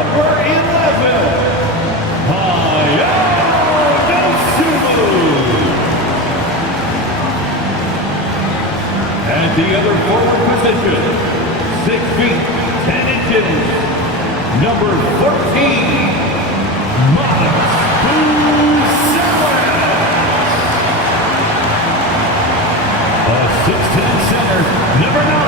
number 11, at the other forward position, 6 feet, 10 inches, number 14, a 6'10" center, number 9,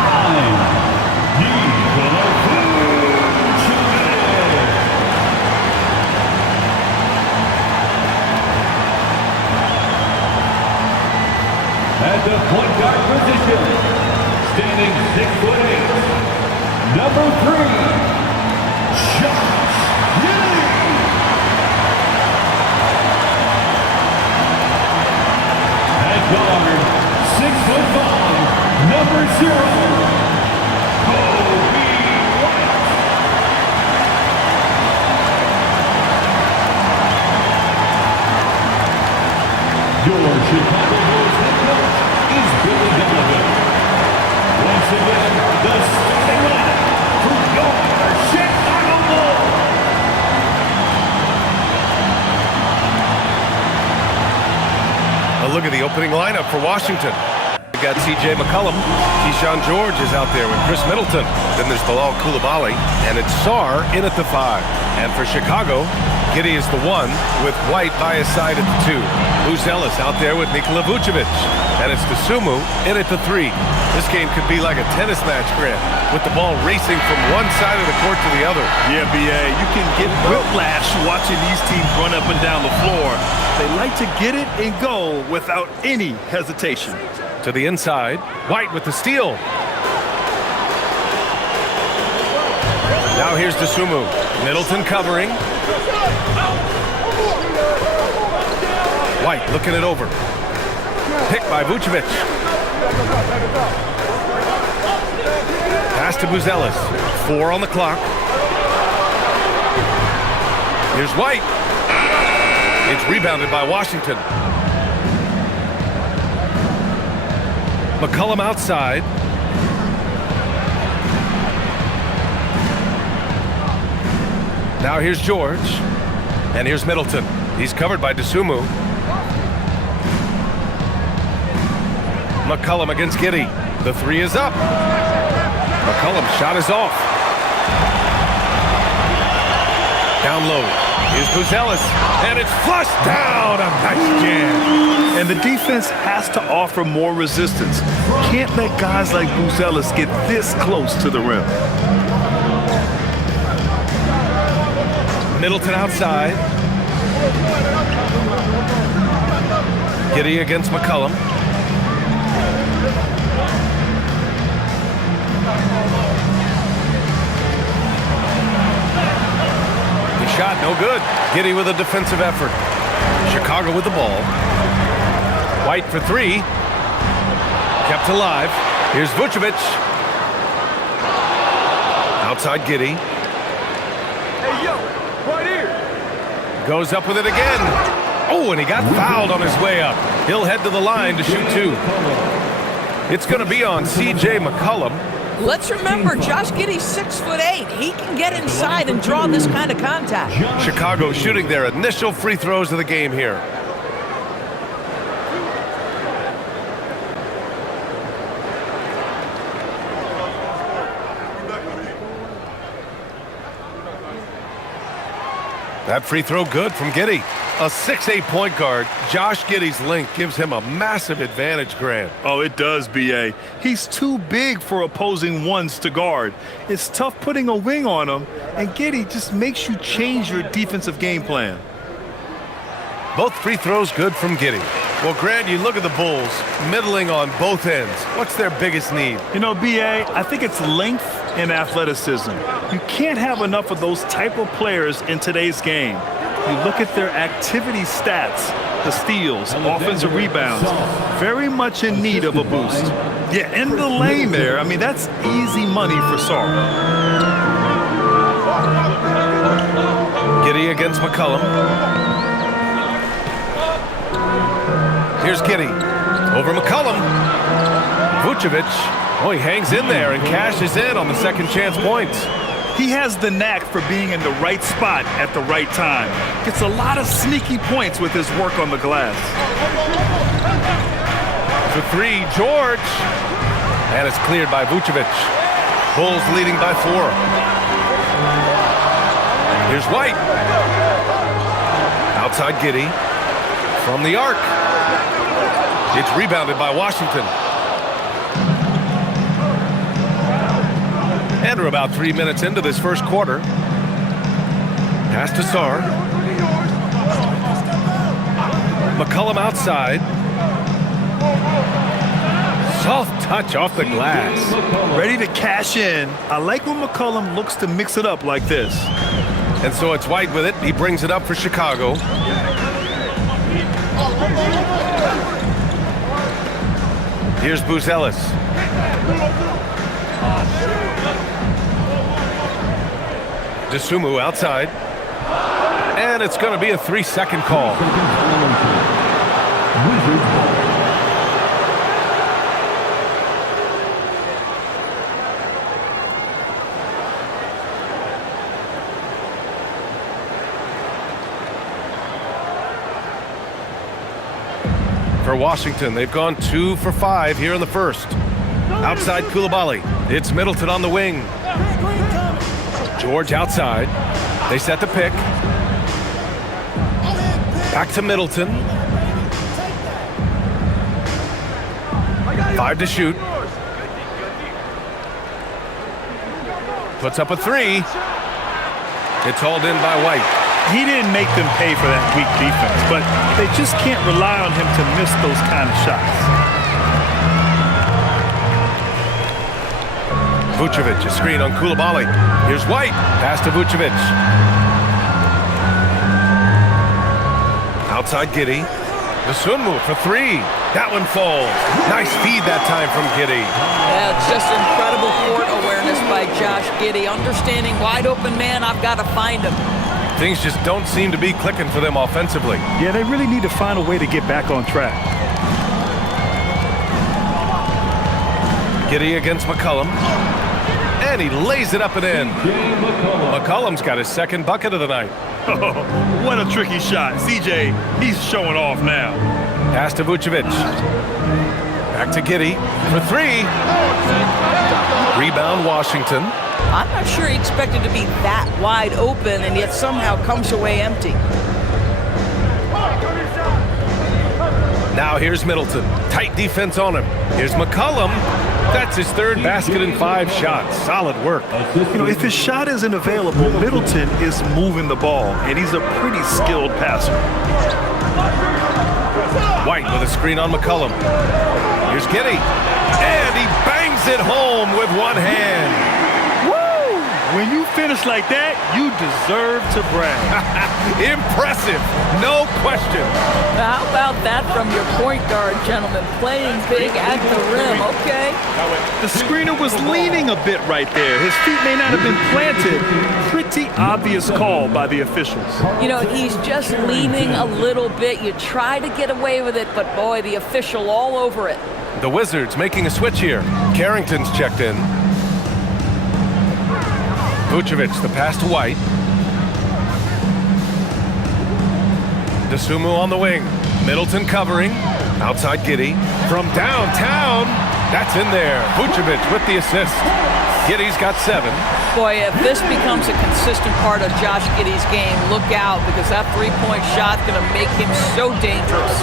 at the point guard position, standing 6'8", number 3, Josh Giddey. At guard, 6'5", number 0, Kobe White. Your Chicago Bulls head coach is Billy Donovan. Once again, the starting lineup for your Chicago Bulls. A look at the opening lineup for Washington. We got C.J. McCollum. Keyshawn George is out there with Chris Middleton. Then there's Bilal Coulibaly, and it's Sarr in at the 5. And for Chicago, Giddey is the 1 with White by his side at the 2. Buzelis out there with Nikola Vucevic. And it's Dosunmu in at the 3. This game could be like a tennis match, Grant, with the ball racing from one side of the court to the other. Yeah, B.A., you can get whiplash watching these teams run up and down the floor. They like to get it and go without any hesitation. To the inside, White with the steal. Now here's Dosunmu. Middleton covering. White looking it over. Picked by Vucevic. Pass to Buzelis. 4 on the clock. Here's White. It's rebounded by Washington. McCollum outside. Now here's George. And here's Middleton. He's covered by Dosunmu. McCollum against Giddey. The 3 is up. McCollum's shot is off. Down low. Here's Buzelis. And it's flushed down. A nice jam. And the defense has to offer more resistance. Can't let guys like Buzelis get this close to the rim. Middleton outside. Giddey against McCollum. The shot no good. Giddey with a defensive effort. Chicago with the ball. White for 3. Kept alive. Here's Vucevic. Outside Giddey. Hey, yo, right here. Goes up with it again. Oh, and he got fouled on his way up. He'll head to the line to shoot 2. It's going to be on C.J. McCollum. Let's remember, Josh Giddey's 6'8". He can get inside and draw this kind of contact. Chicago shooting their initial free throws of the game here. That free throw good from Giddey. A 6'8" point guard, Josh Giddey's length gives him a massive advantage, Grant. Oh, it does, B.A. He's too big for opposing ones to guard. It's tough putting a wing on him, and Giddey just makes you change your defensive game plan. Both free throws good from Giddey. Well, Grant, you look at the Bulls, middling on both ends. What's their biggest need? You know, B.A., I think it's length and athleticism. You can't have enough of those type of players in today's game. You look at their activity stats, the steals, offensive rebounds, very much in need of a boost. Yeah, in the lane there, I mean, that's easy money for Sarr. Giddey against McCollum. Here's Giddey. Over McCollum. Vucevic. Oh, he hangs in there and cashes in on the second chance points. He has the knack for being in the right spot at the right time. Gets a lot of sneaky points with his work on the glass. For three, George. And it's cleared by Vucevic. Bulls leading by 4. Here's White. Outside Giddey. From the arc. It's rebounded by Washington. And we're about 3 minutes into this first quarter. Pass to Sarr. McCollum outside. Soft touch off the glass. Ready to cash in. I like when McCollum looks to mix it up like this. And so it's White with it. He brings it up for Chicago. Here's Buzelis. DeSumo outside. And it's going to be a 3-second call. For Washington, they've gone 2 for 5 here in the first. Outside Coulibaly. It's Middleton on the wing. George outside. They set the pick. Back to Middleton. 5 to shoot. Puts up a 3. It's hauled in by White. He didn't make them pay for that weak defense, but they just can't rely on him to miss those kind of shots. Vucevic, a screen on Coulibaly. Here's White. Pass to Vucevic. Outside Giddey. The swim move for 3. That one falls. Nice feed that time from Giddey. Yeah, it's just incredible court awareness by Josh Giddey. Understanding wide open man, I've got to find him. Things just don't seem to be clicking for them offensively. Yeah, they really need to find a way to get back on track. Giddey against McCollum. And he lays it up and in. McCollum's got his second bucket of the night. Oh, what a tricky shot. CJ, he's showing off now. Pass to Vucevic. Back to Giddey for 3. Rebound Washington. I'm not sure he expected to be that wide open and yet somehow comes away empty. Now here's Middleton. Tight defense on him. Here's McCollum. That's his 3rd basket in 5 shots. Solid work. You know, if his shot isn't available, Middleton is moving the ball, and he's a pretty skilled passer. White with a screen on McCollum. Here's Giddey. And he bangs it home with one hand. When you finish like that, you deserve to brag. Impressive, no question. How about that from your point guard, gentlemen? Playing big at the rim, okay? The screener was leaning a bit right there. His feet may not have been planted. Pretty obvious call by the officials. You know, he's just leaning a little bit. You try to get away with it, but boy, the official all over it. The Wizards making a switch here. Carrington's checked in. Vucevic, the pass to White. DeSumo on the wing. Middleton covering. Outside Giddey. From downtown. That's in there. Vucevic with the assist. Giddey's got 7. Boy, if this becomes a consistent part of Josh Giddey's game, look out, because that three-point shot's going to make him so dangerous.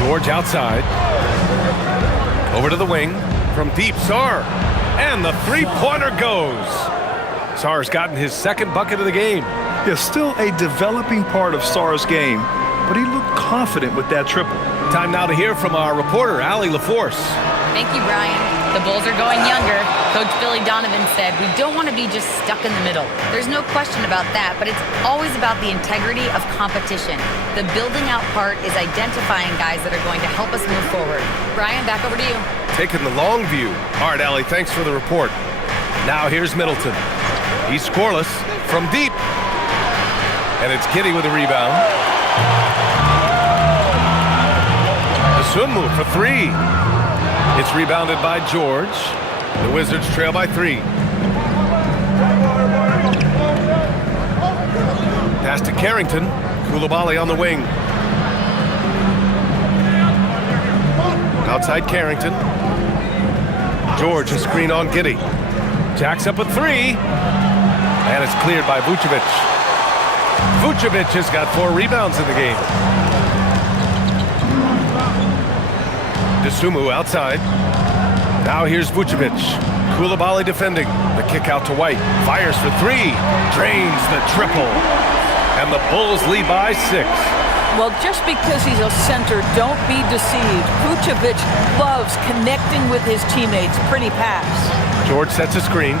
George outside. Over to the wing. From deep, Sarr. And the three-pointer goes. Sarr's gotten his 2nd bucket of the game. Yeah, still a developing part of Sarr's game, but he looked confident with that triple. Time now to hear from our reporter, Allie LaForce. Thank you, Brian. The Bulls are going younger. Coach Billy Donovan said, we don't want to be just stuck in the middle. There's no question about that, but it's always about the integrity of competition. The building out part is identifying guys that are going to help us move forward. Brian, back over to you. Taking the long view. All right, Allie, thanks for the report. Now here's Middleton. He's scoreless from deep. And it's Giddey with a rebound. The swim move for 3. It's rebounded by George. The Wizards trail by 3. Pass to Carrington. Coulibaly on the wing. Outside Carrington. George, a screen on Giddey. Jacks up a 3. And it's cleared by Vucevic. Vucevic has got 4 rebounds in the game. Dosunmu outside. Now here's Vucevic. Coulibaly defending. The kick out to White. Fires for 3. Drains the triple. And the Bulls lead by 6. Well, just because he's a center, don't be deceived. Vucevic loves connecting with his teammates. Pretty pass. George sets a screen.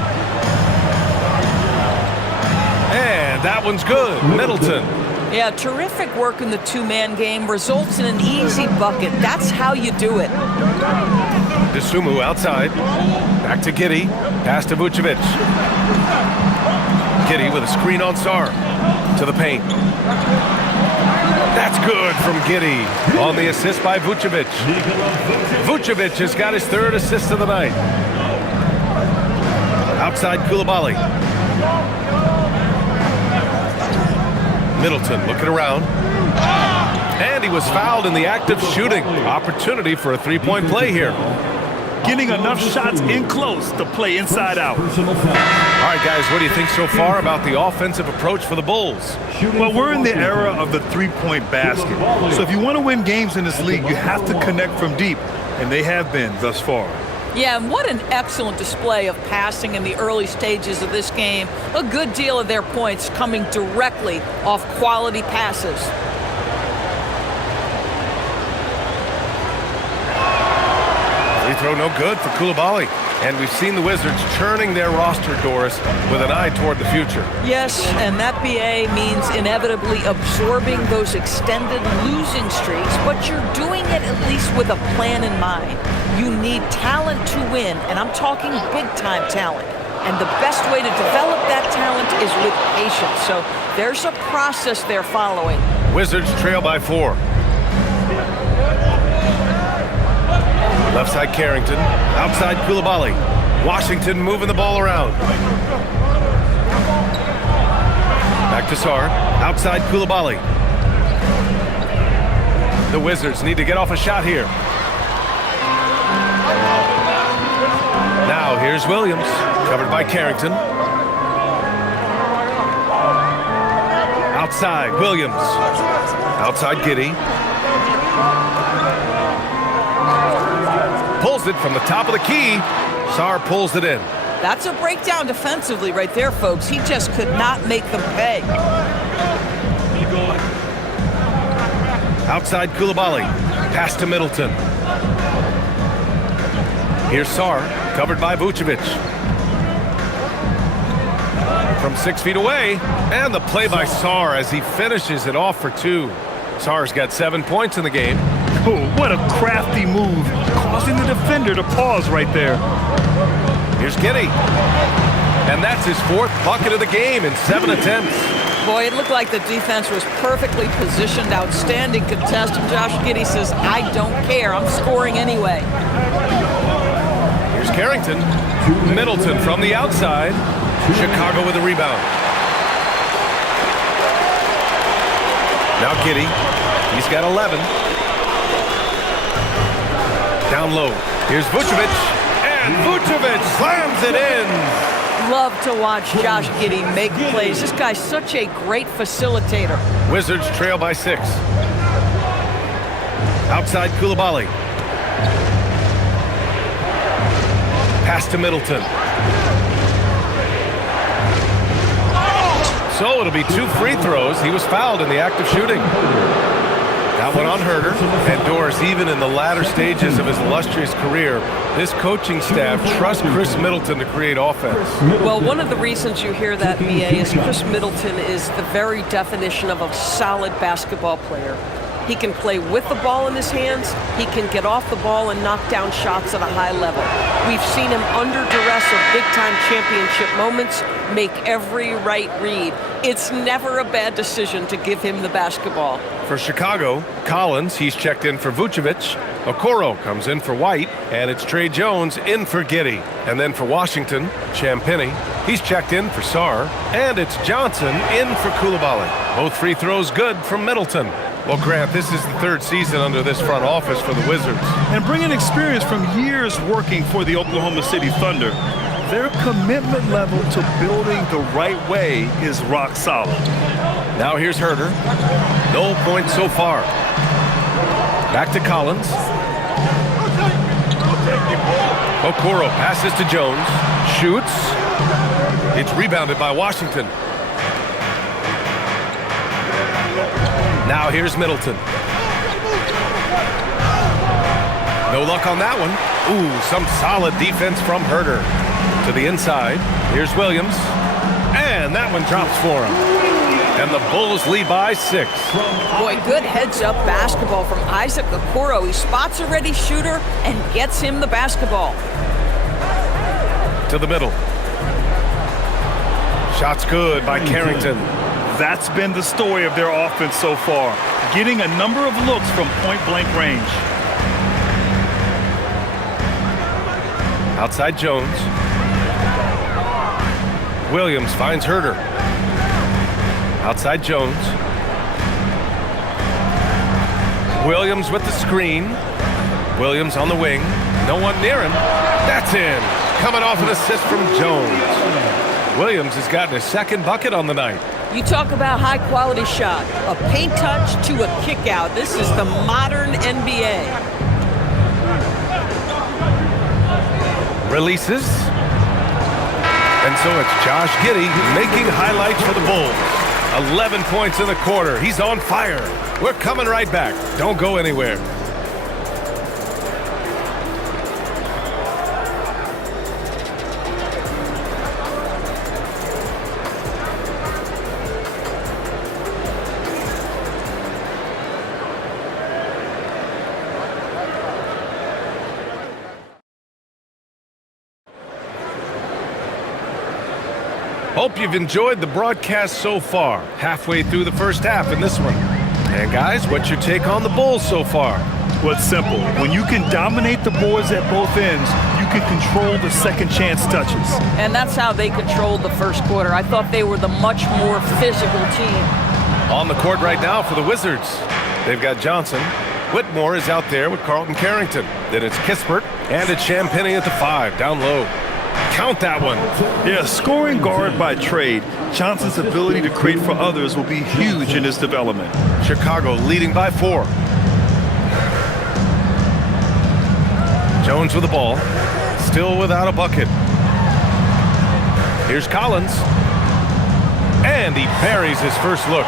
And that one's good. Middleton. Yeah, terrific work in the two-man game. Results in an easy bucket. That's how you do it. Dosunmu outside. Back to Giddey. Pass to Vucevic. Giddey with a screen on Sarr. To the paint. That's good from Giddey. On the assist by Vucevic. Vucevic has got his 3rd assist of the night. Outside Coulibaly. Middleton looking around. And he was fouled in the act of shooting. Opportunity for a 3-point play here. Getting enough shots in close to play inside out. All right, guys, what do you think so far about the offensive approach for the Bulls? Well, we're in the era of the 3-point basket. So if you want to win games in this league, you have to connect from deep. And they have been thus far. Yeah, and what an excellent display of passing in the early stages of this game. A good deal of their points coming directly off quality passes. Free throw no good for Coulibaly. And we've seen the Wizards churning their roster, Doris, with an eye toward the future. Yes, and that BA means inevitably absorbing those extended losing streaks, but you're doing it at least with a plan in mind. You need talent to win, and I'm talking big-time talent. And the best way to develop that talent is with patience. So there's a process they're following. Wizards trail by 4. Left side Carrington. Outside Coulibaly. Washington moving the ball around. Back to Sarr. Outside Coulibaly. The Wizards need to get off a shot here. Now here's Williams. Covered by Carrington. Outside Williams. Outside Giddey. Pulls it from the top of the key. Sarr pulls it in. That's a breakdown defensively right there, folks. He just could not make them pay. Outside Coulibaly. Pass to Middleton. Here's Sarr, covered by Vucevic. From 6 feet away, and the play by Sarr as he finishes it off for 2. Sarr's got 7 points in the game. Oh, what a crafty move, causing the defender to pause right there. Here's Giddey. And that's his 4th bucket of the game in 7 attempts. Boy, it looked like the defense was perfectly positioned. Outstanding contest. And Josh Giddey says, I don't care. I'm scoring anyway. Here's Carrington. Middleton from the outside. Chicago with a rebound. Now Giddey. He's got 11. Down low. Here's Vucevic. And Vucevic slams it in. Love to watch Josh Giddey make plays. This guy's such a great facilitator. Wizards trail by 6. Outside Coulibaly. Pass to Middleton. So it'll be 2 free throws. He was fouled in the act of shooting. That one on Herter. And Doris, even in the latter stages of his illustrious career, this coaching staff trusts Chris Middleton to create offense. Well, one of the reasons you hear that, BA, is Chris Middleton is the very definition of a solid basketball player. He can play with the ball in his hands. He can get off the ball and knock down shots at a high level. We've seen him under duress of big-time championship moments make every right read. It's never a bad decision to give him the basketball. For Chicago, Collins, he's checked in for Vucevic. Okoro comes in for White, and it's Trey Jones in for Giddey. And then for Washington, Champagnie, he's checked in for Sarr, and it's Johnson in for Coulibaly. Both free throws good from Middleton. Well, Grant, this is the third season under this front office for the Wizards. And bringing experience from years working for the Oklahoma City Thunder, their commitment level to building the right way is rock solid. Now here's Herter. No points so far. Back to Collins. Okoro passes to Jones. Shoots. It's rebounded by Washington. Now here's Middleton. No luck on that one. Ooh, some solid defense from Herter. To the inside. Here's Williams. And that one drops for him. And the Bulls lead by 6. Boy, good heads-up basketball from Isaac Okoro. He spots a ready shooter and gets him the basketball. To the middle. Shots good by Carrington. That's been the story of their offense so far, getting a number of looks from point-blank range. Outside Jones. Williams finds Herter. Outside Jones. Williams with the screen. Williams on the wing. No one near him. That's in. Coming off an assist from Jones. Williams has gotten his second bucket on the night. You talk about high-quality shot. A paint touch to a kick-out. This is the modern NBA. Releases. And so it's Josh Giddey making highlights for the Bulls. 11 points in the quarter. He's on fire. We're coming right back. Don't go anywhere. Hope you've enjoyed the broadcast so far. Halfway through the first half in this one. And guys, what's your take on the Bulls so far? Well, it's simple. When you can dominate the boards at both ends, you can control the second chance touches. And that's how they controlled the first quarter. I thought they were the much more physical team. On the court right now for the Wizards. They've got Johnson. Whitmore is out there with Carlton Carrington. Then it's Kispert, and it's Champagnie at the 5, down low. Count that one. Yeah, scoring guard by trade. Johnson's ability to create for others will be huge in his development. Chicago leading by 4. Jones with the ball. Still without a bucket. Here's Collins. And he parries his first look.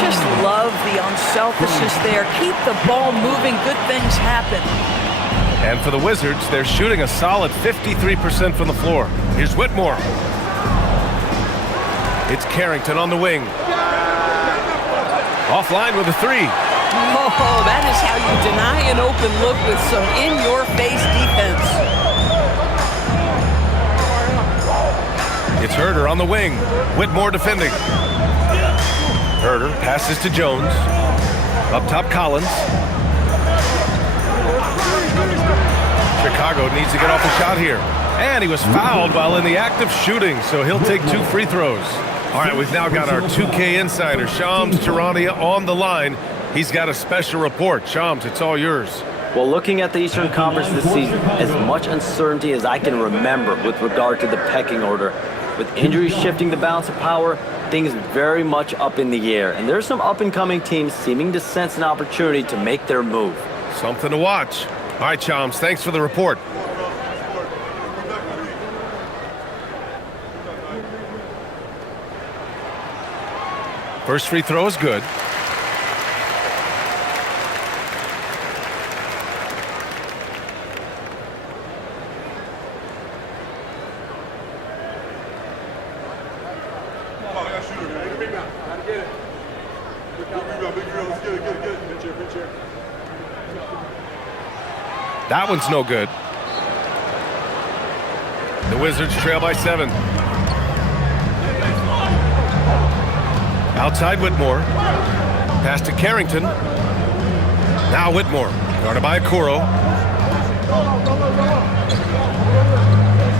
Just love the unselfishness there. Keep the ball moving. Good things happen. And for the Wizards, they're shooting a solid 53% from the floor. Here's Whitmore. It's Carrington on the wing. Offline with a 3. Oh, that is how you deny an open look with some in-your-face defense. It's Herter on the wing. Whitmore defending. Herter passes to Jones. Up top, Collins. Chicago needs to get off a shot here. And he was fouled while in the act of shooting, so he'll take 2 free throws. All right, we've now got our 2K insider, Shams Charania, on the line. He's got a special report. Shams, it's all yours. Well, looking at the Eastern Conference this season, as much uncertainty as I can remember with regard to the pecking order. With injuries shifting the balance of power, things very much up in the air. And there's some up-and-coming teams seeming to sense an opportunity to make their move. Something to watch. All right, Shams, thanks for the report. First free throw is good. That one's no good. The Wizards trail by 7. Outside Whitmore. Pass to Carrington. Now Whitmore. Guarded by Okoro.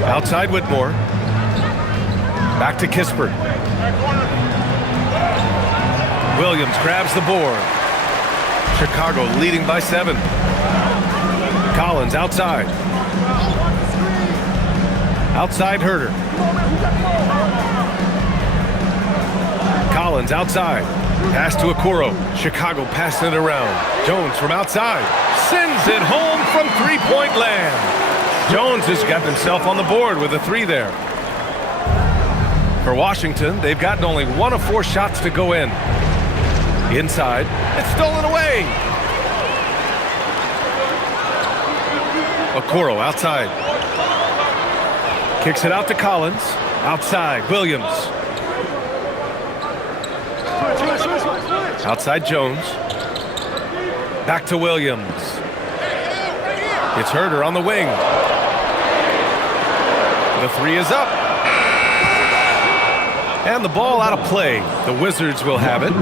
Outside Whitmore. Back to Kispert. Williams grabs the board. Chicago leading by 7. Collins outside. Outside Herter. Collins outside. Pass to Okoro. Chicago passing it around. Jones from outside. Sends it home from three-point land. Jones has gotten himself on the board with a 3 there. For Washington, they've gotten only 1 of 4 shots to go in. Inside. It's stolen away. Okoro outside. Kicks it out to Collins. Outside, Williams. Outside Jones. Back to Williams. It's Herter on the wing. The 3 is up. And the ball out of play. The Wizards will have it.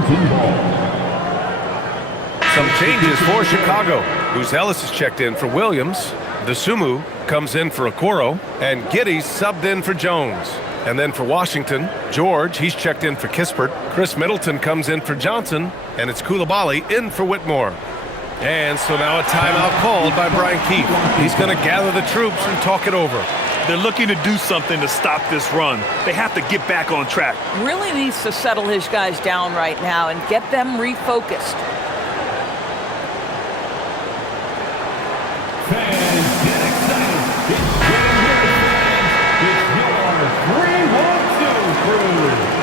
Some changes for Chicago. Who's Ellis is checked in for Williams. Dosunmu comes in for Okoro, and Giddey's subbed in for Jones. And then for Washington, George, he's checked in for Kispert. Chris Middleton comes in for Johnson, and it's Coulibaly in for Whitmore. And so now a timeout called by Brian Keefe. He's going to gather the troops and talk it over. They're looking to do something to stop this run. They have to get back on track. Really needs to settle his guys down right now and get them refocused. Fans, get excited. It's getting here, fans. It's your 3-1-2 crew.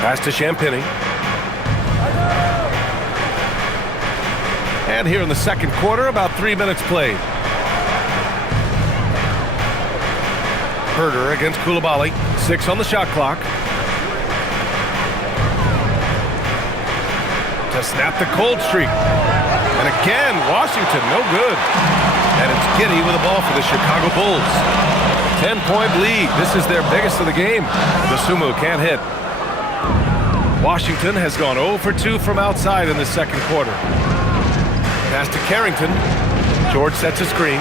Pass to Champagny. And here in the second quarter, about 3 minutes played. Herter against Coulibaly. 6 on the shot clock. To snap the cold streak. And again, Washington, no good. And it's Giddey with the ball for the Chicago Bulls. 10-point lead. This is their biggest of the game. Dosunmu can't hit. Washington has gone 0 for 2 from outside in the second quarter. Pass to Carrington. George sets a screen.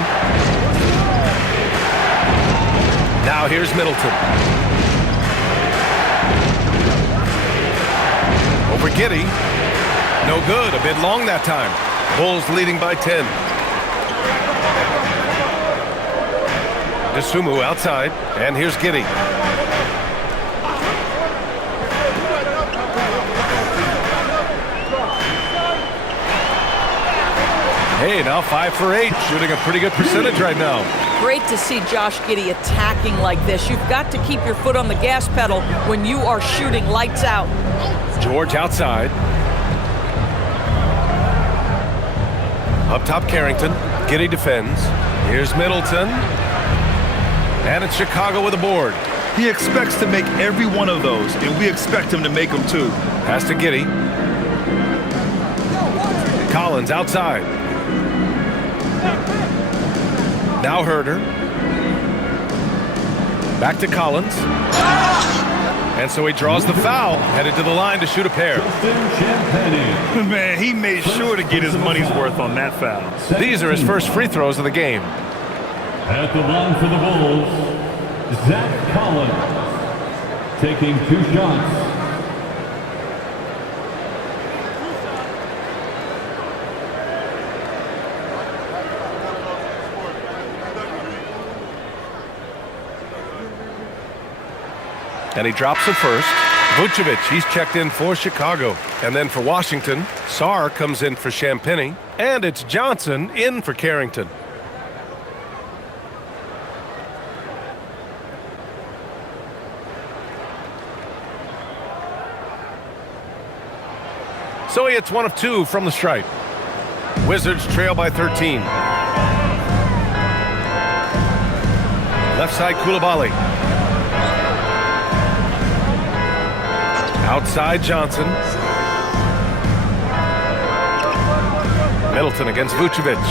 Now here's Middleton. Over Giddey. No good. A bit long that time. Bulls leading by 10. Dosunmu outside. And here's Giddey. Hey, now 5 for 8, shooting a pretty good percentage right now. Great to see Josh Giddey attacking like this. You've got to keep your foot on the gas pedal when you are shooting lights out. George outside. Up top, Carrington. Giddey defends. Here's Middleton. And it's Chicago with a board. He expects to make every one of those, and we expect him to make them too. Pass to Giddey. Collins outside. Now Herter. Back to Collins. And so he draws the foul, headed to the line to shoot a pair. Man, he made sure to get his money's worth on that foul. These are his first free throws of the game. At the line for the Bulls, Zach Collins, taking 2 shots. And he drops it first. Vucevic, he's checked in for Chicago. And then for Washington, Sarr comes in for Champagny. And it's Johnson in for Carrington. So he hits 1 of 2 from the stripe. Wizards trail by 13. Left side, Coulibaly. Outside, Johnson. Middleton against Vucevic.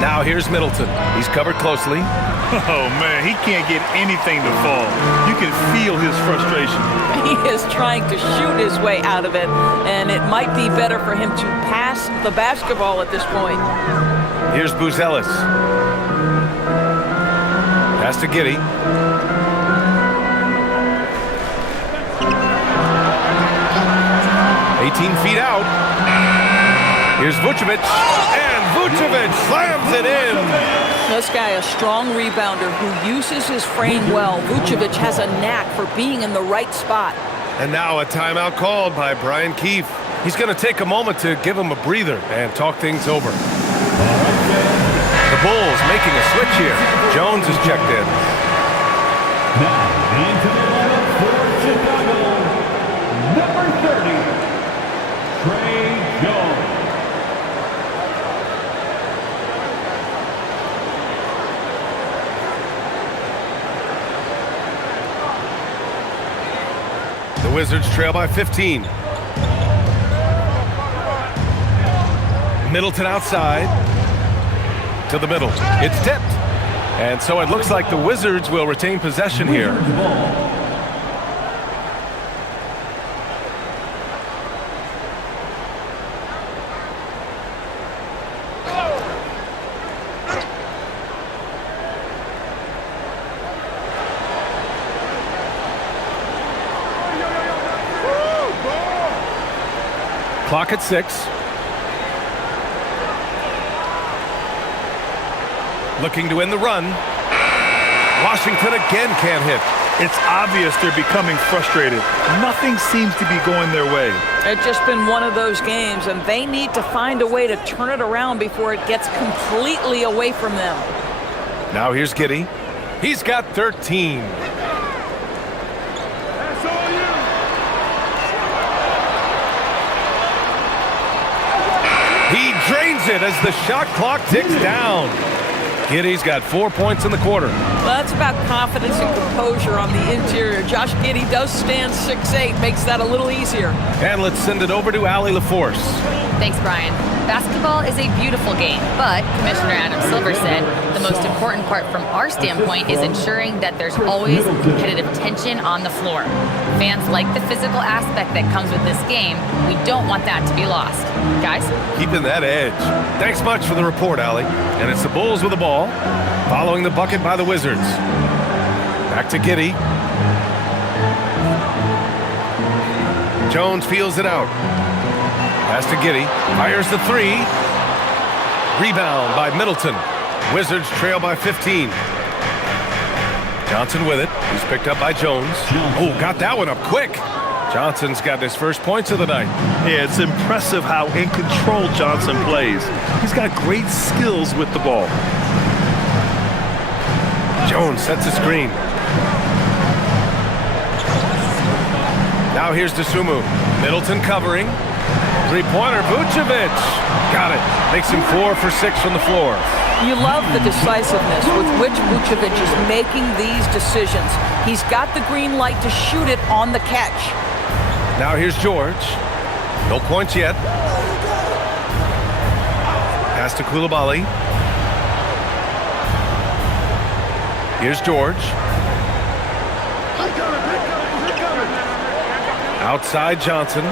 Now here's Middleton. He's covered closely. Oh, man, he can't get anything to fall. You can feel his frustration. He is trying to shoot his way out of it, and it might be better for him to pass the basketball at this point. Here's Buzelis. Pass to Giddey. Feet out. Here's Vucevic, and Vucevic slams it in. This guy, a strong rebounder who uses his frame well. Vucevic has a knack for being in the right spot. And now a timeout called by Brian Keefe. He's going to take a moment to give him a breather and talk things over. The Bulls making a switch here. Jones is checked in. Now into the lineup for Chicago, number 30. Trey Jones. The Wizards trail by 15. Middleton outside to the middle. It's tipped. And so it looks like the Wizards will retain possession here. Clock at 6. Looking to win the run. Washington again can't hit. It's obvious they're becoming frustrated. Nothing seems to be going their way. It's just been one of those games, and they need to find a way to turn it around before it gets completely away from them. Now here's Giddey. He's got 13. He drains it as the shot clock ticks down. Giddey's got 4 points in the quarter. Well, that's about confidence and composure on the interior. Josh Giddey does stand 6'8", makes that a little easier. And let's send it over to Allie LaForce. Thanks, Brian. Basketball is a beautiful game, but Commissioner Adam Silver said the most important part from our standpoint is ensuring that there's always competitive tension on the floor. Fans like the physical aspect that comes with this game. We don't want that to be lost. Guys? Keeping that edge. Thanks much for the report, Allie. And it's the Bulls with the ball, following the bucket by the Wizards. Back to Giddey. Jones feels it out. Pass to Giddey. Fires the 3. Rebound by Middleton. Wizards trail by 15. Johnson with it. He's picked up by Jones. Oh, got that one up quick. Johnson's got his first points of the night. Yeah, it's impressive how in control Johnson plays. He's got great skills with the ball. Jones sets a screen. Now here's DeSumo. Middleton covering. Three-pointer, Vucevic. Got it. Makes him 4 for 6 from the floor. You love the decisiveness with which Vucevic is making these decisions. He's got the green light to shoot it on the catch. Now here's George. No points yet. Pass to Coulibaly. Here's George. Outside Johnson.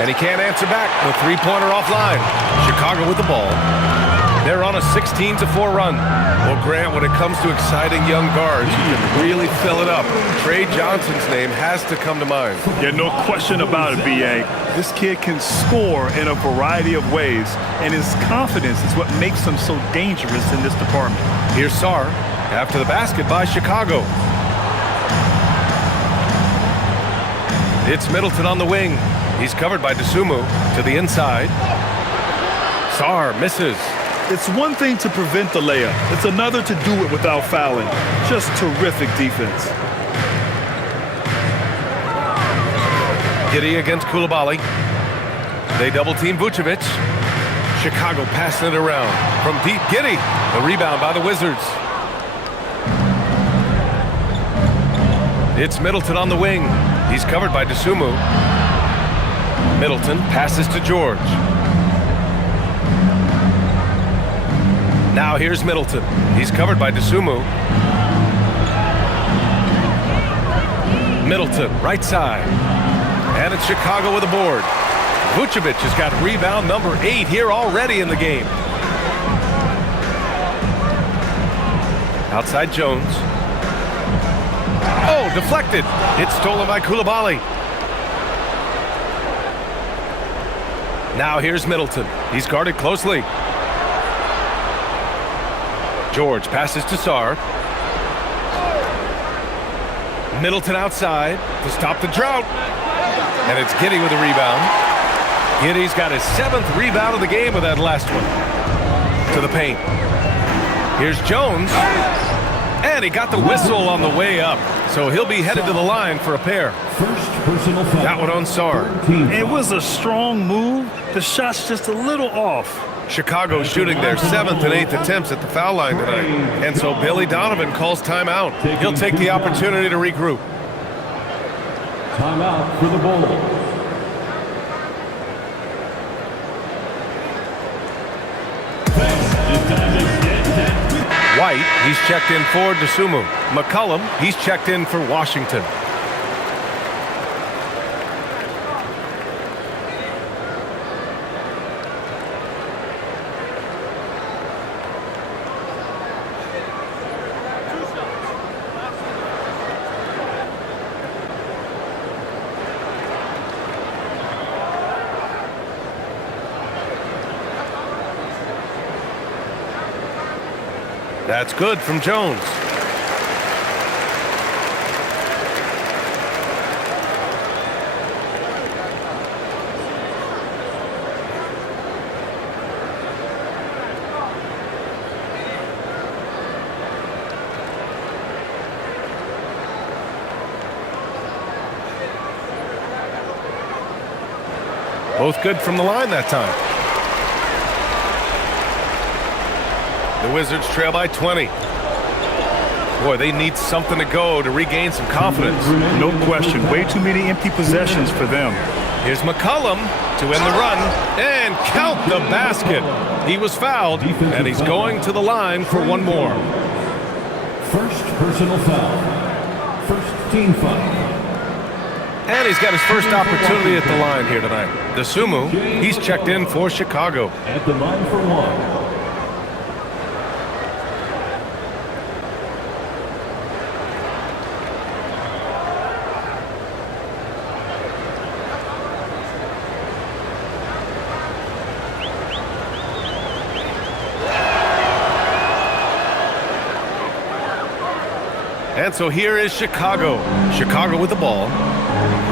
And he can't answer back. The three-pointer offline. Chicago with the ball. They're on a 16-4 run. Well, Grant, when it comes to exciting young guards, you can really fill it up. Trey Johnson's name has to come to mind. Yeah, no question about it, B.A. This kid can score in a variety of ways, and his confidence is what makes him so dangerous in this department. Here's Sarr after the basket by Chicago. It's Middleton on the wing. He's covered by DeSumo to the inside. Sarr misses. It's one thing to prevent the layup. It's another to do it without fouling. Just terrific defense. Giddey against Coulibaly. They double-team Vucevic. Chicago passing it around. From deep, Giddey. The rebound by the Wizards. It's Middleton on the wing. He's covered by Dosunmu. Middleton passes to George. Now here's Middleton. He's covered by Dosunmu. Middleton, right side. And it's Chicago with a board. Vucevic has got rebound number 8 here already in the game. Outside Jones. Oh, deflected. It's stolen by Coulibaly. Now here's Middleton. He's guarded closely. George passes to Sarr. Middleton outside to stop the drought. And it's Giddey with a rebound. Giddey's got his 7th rebound of the game with that last one. To the paint. Here's Jones. And he got the whistle on the way up. So he'll be headed to the line for a pair. First personal foul. That one on Sarr. It was a strong move. The shot's just a little off. Chicago shooting their 7th and 8th attempts at the foul line tonight. And so Billy Donovan calls timeout. He'll take the opportunity to regroup. Timeout for the Bulls. White, he's checked in for Dosunmu. McCollum, he's checked in for Washington. That's good from Jones. Both good from the line that time. The Wizards trail by 20. Boy, they need something to go to regain some confidence. No question. Way too many empty possessions for them. Here's McCollum to end the run and count the basket. He was fouled, and he's going to the line for one more. First personal foul. First team foul. And he's got his first opportunity at the line here tonight. Dosunmu, he's checked in for Chicago. At the line for one. And so here is Chicago. Chicago with the ball.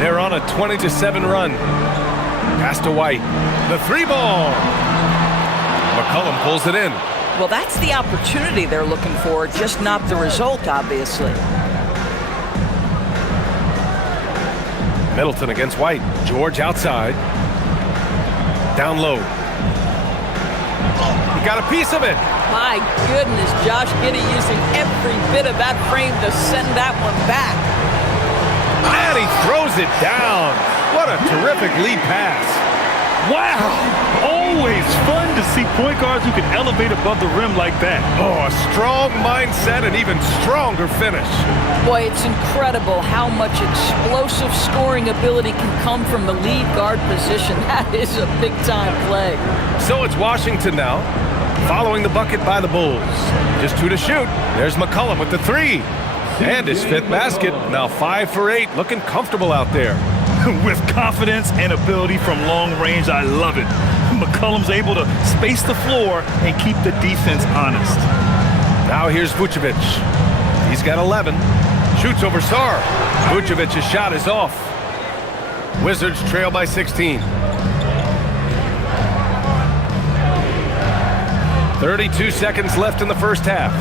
They're on a 20-7 run. Pass to White. The 3-ball. McCollum pulls it in. Well, that's the opportunity they're looking for, just not the result, obviously. Middleton against White. George outside. Down low. He got a piece of it. My goodness, Josh Giddey using every bit of that frame to send that one back. And he throws it down. What a terrific lead pass. Wow! Always fun to see point guards who can elevate above the rim like that. Oh, a strong mindset and even stronger finish. Boy, it's incredible how much explosive scoring ability can come from the lead guard position. That is a big-time play. So it's Washington now, following the bucket by the Bulls. Just 2 to shoot. There's McCollum with the 3. And his 5th basket. Now 5 for 8. Looking comfortable out there. With confidence and ability from long range, I love it. McCollum's able to space the floor and keep the defense honest. Now here's Vucevic. He's got 11. Shoots over Sarr. Vucevic's shot is off. Wizards trail by 16. 32 seconds left in the first half.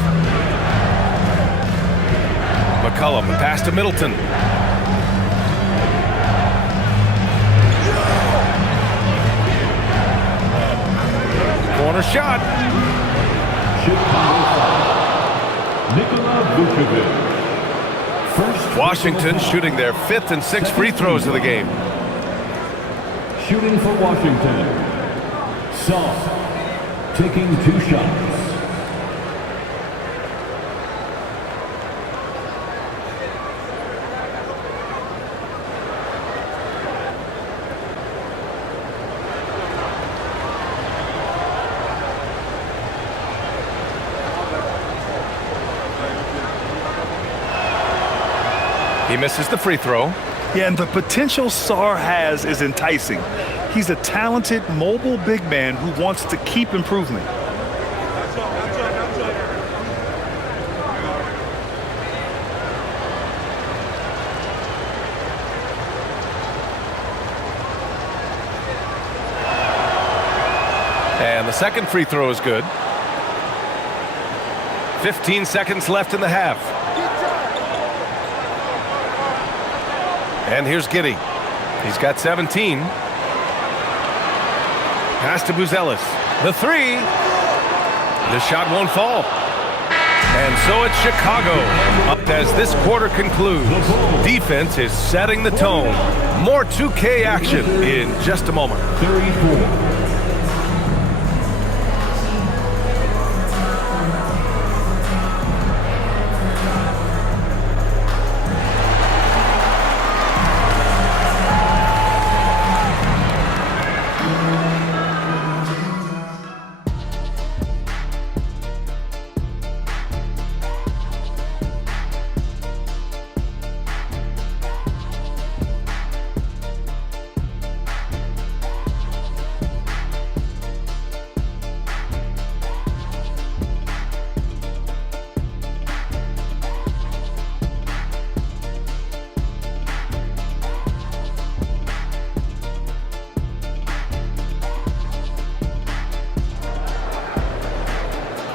McCollum, the pass to Middleton. Corner shot. Washington shooting their 5th and 6th free throws of the game. Shooting for Washington. Saul taking 2 shots. He misses the free throw. Yeah, and the potential Sarr has is enticing. He's a talented, mobile big man who wants to keep improving. And the second free throw is good. 15 seconds left in the half. And here's Giddey. He's got 17. Pass to Buzelis. The 3. The shot won't fall. And so it's Chicago up as this quarter concludes. Defense is setting the tone. More 2K action in just a moment. 34.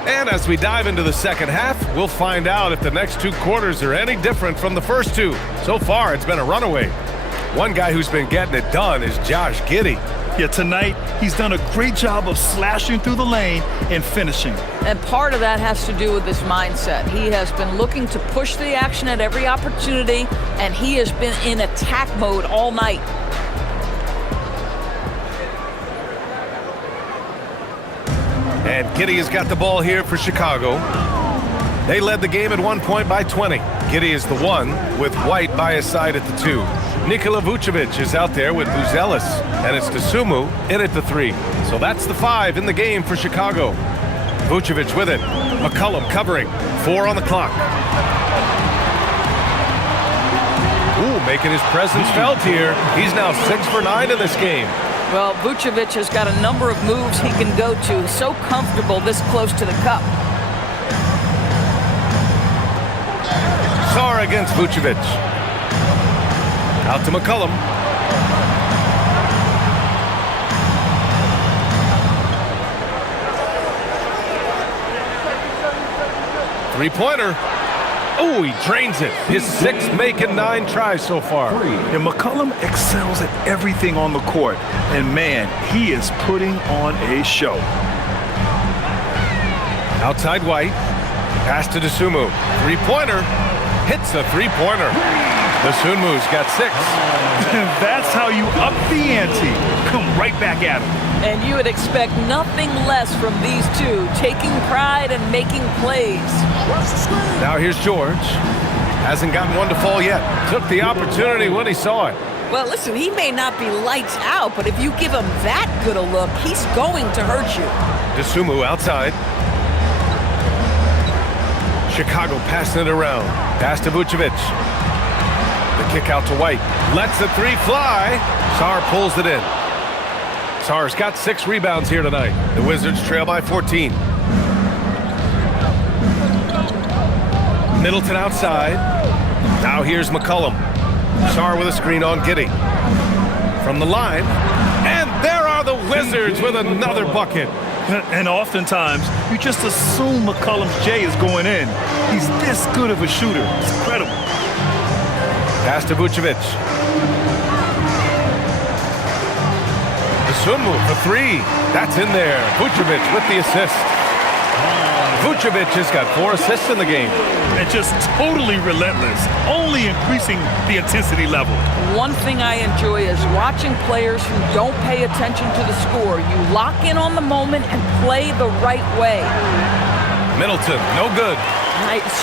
And as we dive into the second half, we'll find out if the next 2 quarters are any different from the first 2. So far, it's been a runaway. One guy who's been getting it done is Josh Giddey. Yeah, tonight he's done a great job of slashing through the lane and finishing. And part of that has to do with his mindset. He has been looking to push the action at every opportunity, and he has been in attack mode all night. And Giddey has got the ball here for Chicago. They led the game at one point by 20. Giddey is the 1 with White by his side at the 2. Nikola Vucevic is out there with Buzelis, and it's Dosunmu in at the 3. So that's the 5 in the game for Chicago. Vucevic with it. McCollum covering. 4 on the clock. Ooh, making his presence felt here. He's now 6 for 9 in this game. Well, Vucevic has got a number of moves he can go to. He's so comfortable this close to the cup. Sarr against Vucevic. Out to McCollum. Three-pointer. Oh, he drains it. His 6th making 9 tries so far. And McCollum excels at everything on the court. And man, he is putting on a show. Outside White. Pass to Dosunmu. Three-pointer. Hits the three-pointer. Dosunmu's got 6. That's how you up the ante. Come right back at him. And you would expect nothing less from these two, taking pride and making plays. Now here's George. Hasn't gotten one to fall yet. Took the opportunity when he saw it. Well, listen, he may not be lights out, but if you give him that good a look, he's going to hurt you. Dosunmu outside. Chicago passing it around. Pass to Vucevic. The kick out to White. Lets the 3 fly. Sarr pulls it in. Sarr's got 6 rebounds here tonight. The Wizards trail by 14. Middleton outside. Now here's McCollum. Sarr with a screen on Giddey. From the line. And there are the Wizards with another bucket. And oftentimes, you just assume McCollum's J is going in. He's this good of a shooter. It's incredible. Pass to Vucevic. Dosunmu for three. That's in there. Vucevic with the assist. Vucevic has got 4 assists in the game. And just totally relentless, only increasing the intensity level. One thing I enjoy is watching players who don't pay attention to the score. You lock in on the moment and play the right way. Middleton, no good.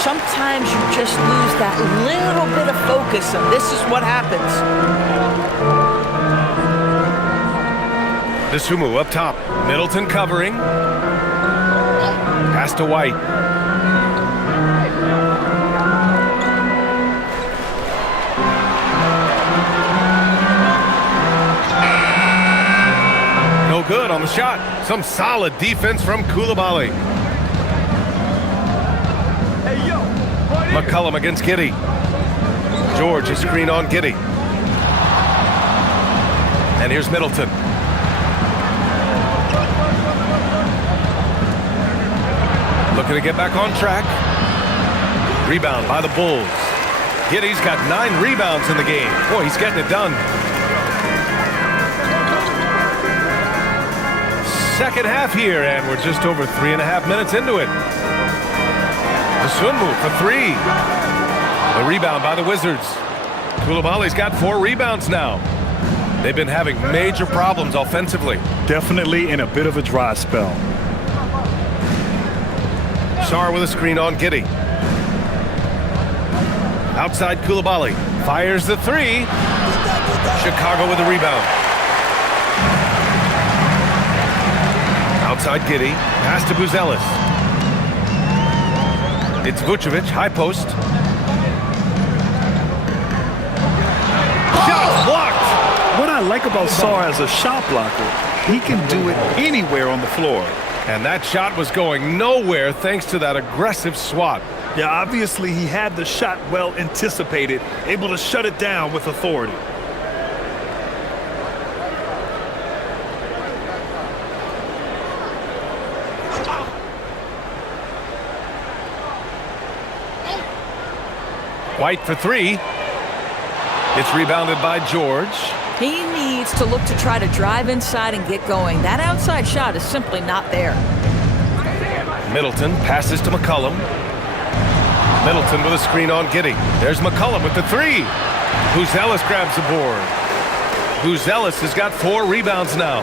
Sometimes you just lose that little bit of focus, and this is what happens. Dosunmu up top. Middleton covering. Pass to White. No good on the shot. Some solid defense from Coulibaly. McCollum against Giddey. George is screen on Giddey. And here's Middleton. Looking to get back on track. Rebound by the Bulls. Giddey's got 9 rebounds in the game. Boy, he's getting it done. Second half here, and we're just over 3.5 minutes into it. Dosunmu for 3. The rebound by the Wizards. Coulibaly's got 4 rebounds now. They've been having major problems offensively. Definitely in a bit of a dry spell. Sarr with a screen on Giddey. Outside Coulibaly. Fires the 3. Chicago with the rebound. Outside Giddey. Pass to Buzelis. It's Vucevic, high post. Shot blocked! What I like about Sarr as a shot blocker, he can do it anywhere on the floor. And that shot was going nowhere thanks to that aggressive swat. Yeah, obviously he had the shot well anticipated, able to shut it down with authority. White for 3. It's rebounded by George. He needs to look to try to drive inside and get going. That outside shot is simply not there. Middleton passes to McCollum. Middleton with a screen on Giddey. There's McCollum with the 3. Buzelis grabs the board. Buzelis has got 4 rebounds now.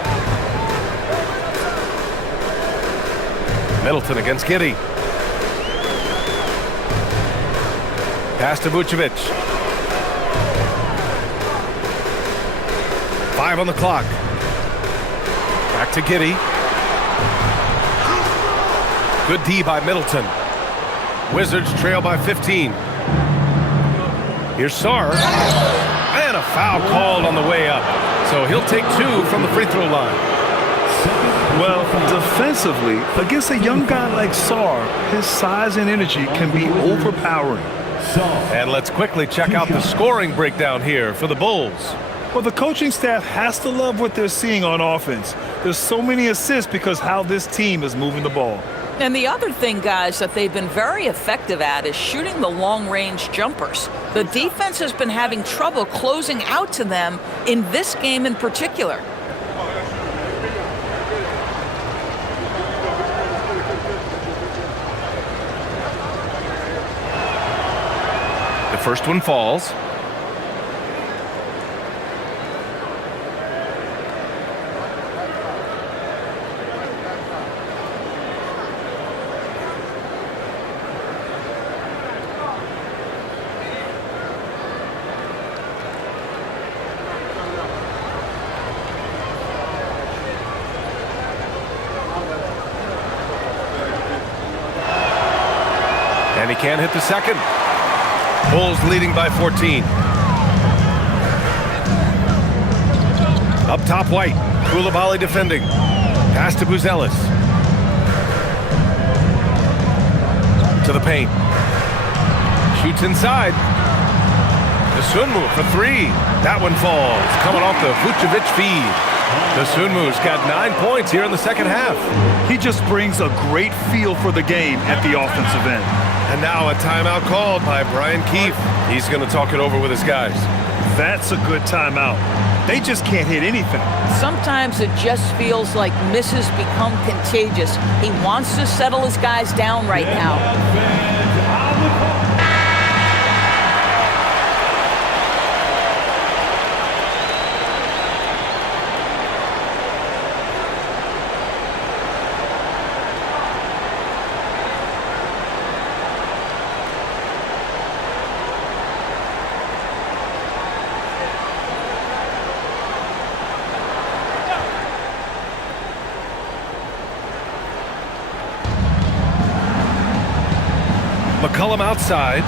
Middleton against Giddey. Pass to Vucevic. 5 on the clock. Back to Giddey. Good D by Middleton. Wizards trail by 15. Here's Sarr. And a foul called on the way up. So he'll take 2 from the free throw line. Well, defensively, against a young guy like Sarr, his size and energy can be overpowering. And let's quickly check out the scoring breakdown here for the Bulls. Well, the coaching staff has to love what they're seeing on offense. There's so many assists because how this team is moving the ball. And the other thing, guys, that they've been very effective at is shooting the long-range jumpers. The defense has been having trouble closing out to them in this game in particular. The first one falls. And he can't hit the second. Bulls leading by 14. Up top, White. Coulibaly defending. Pass to Buzelis. To the paint. Shoots inside. Dosunmu for 3. That one falls. Coming off the Vucevic feed. Dosunmu's got 9 points here in the second half. He just brings a great feel for the game at the offensive end. And now a timeout called by Brian Keefe. He's going to talk it over with his guys. That's a good timeout. They just can't hit anything. Sometimes it just feels like misses become contagious. He wants to settle his guys down right now. McCollum outside.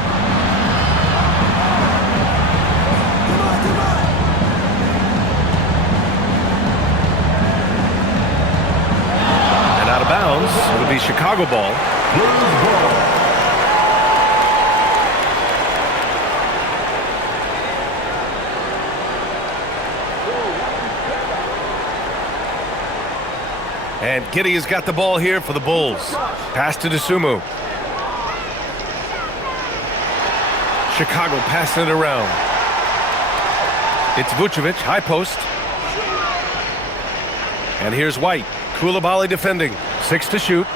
And out of bounds. It'll be Chicago ball. And Giddey has got the ball here for the Bulls. Pass to Dosunmu. Chicago passing it around. It's Vucevic, high post. And here's White. Coulibaly defending. 6 to shoot.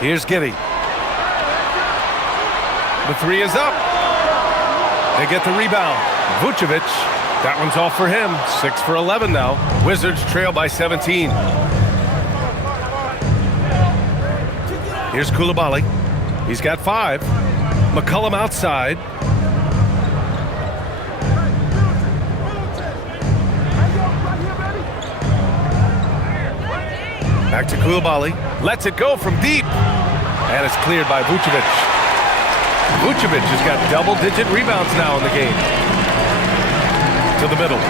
Here's Giddey. The 3 is up. They get the rebound. Vucevic. That one's off for him. 6 for 11 now. Wizards trail by 17. Here's Coulibaly. He's got 5. McCollum outside. Back to Coulibaly. Lets it go from deep. And it's cleared by Vucevic. Vucevic has got double-digit rebounds now in the game. To the middle.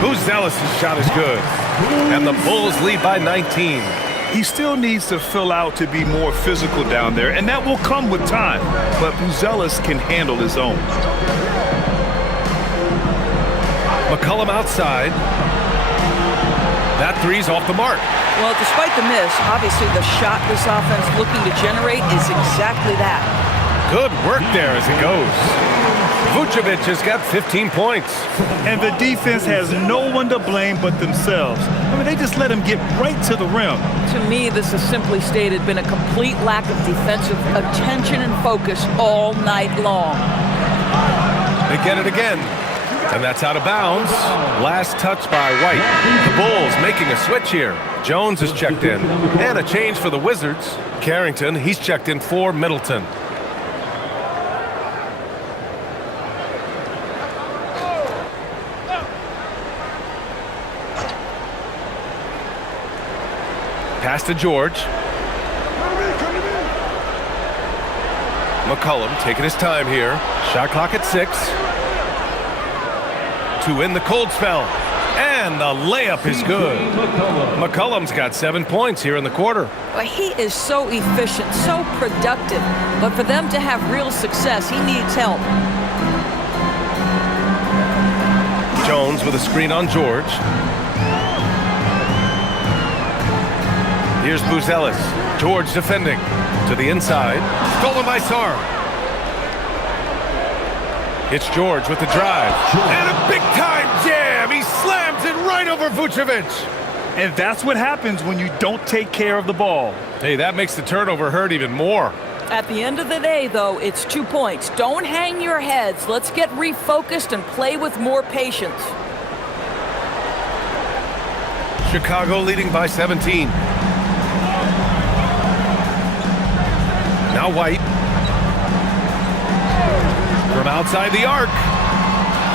Buzelis' shot is good. And the Bulls lead by 19. He still needs to fill out to be more physical down there, and that will come with time. But Buzelis can handle his own. McCollum outside. That 3's off the mark. Well, despite the miss, obviously the shot this offense looking to generate is exactly that. Good work there as it goes. Vucevic has got 15 points. And the defense has no one to blame but themselves. I mean, they just let him get right to the rim. To me, this is simply stated been a complete lack of defensive attention and focus all night long. They get it again. And that's out of bounds. Last touch by White. The Bulls making a switch here. Jones is checked in. And a change for the Wizards. Carrington, he's checked in for Middleton. Pass to George. McCollum taking his time here. Shot clock at 6. To win the cold spell. And the layup is good. McCollum's got 7 points here in the quarter. Well, he is so efficient, so productive. But for them to have real success, he needs help. Jones with a screen on George. Here's Buzelis. George defending. To the inside. Stolen by Sarr. It's George with the drive. And a big-time jam. He slams it right over Vucevic. And that's what happens when you don't take care of the ball. Hey, that makes the turnover hurt even more. At the end of the day, though, it's 2 points. Don't hang your heads. Let's get refocused and play with more patience. Chicago leading by 17. Now White. From outside the arc.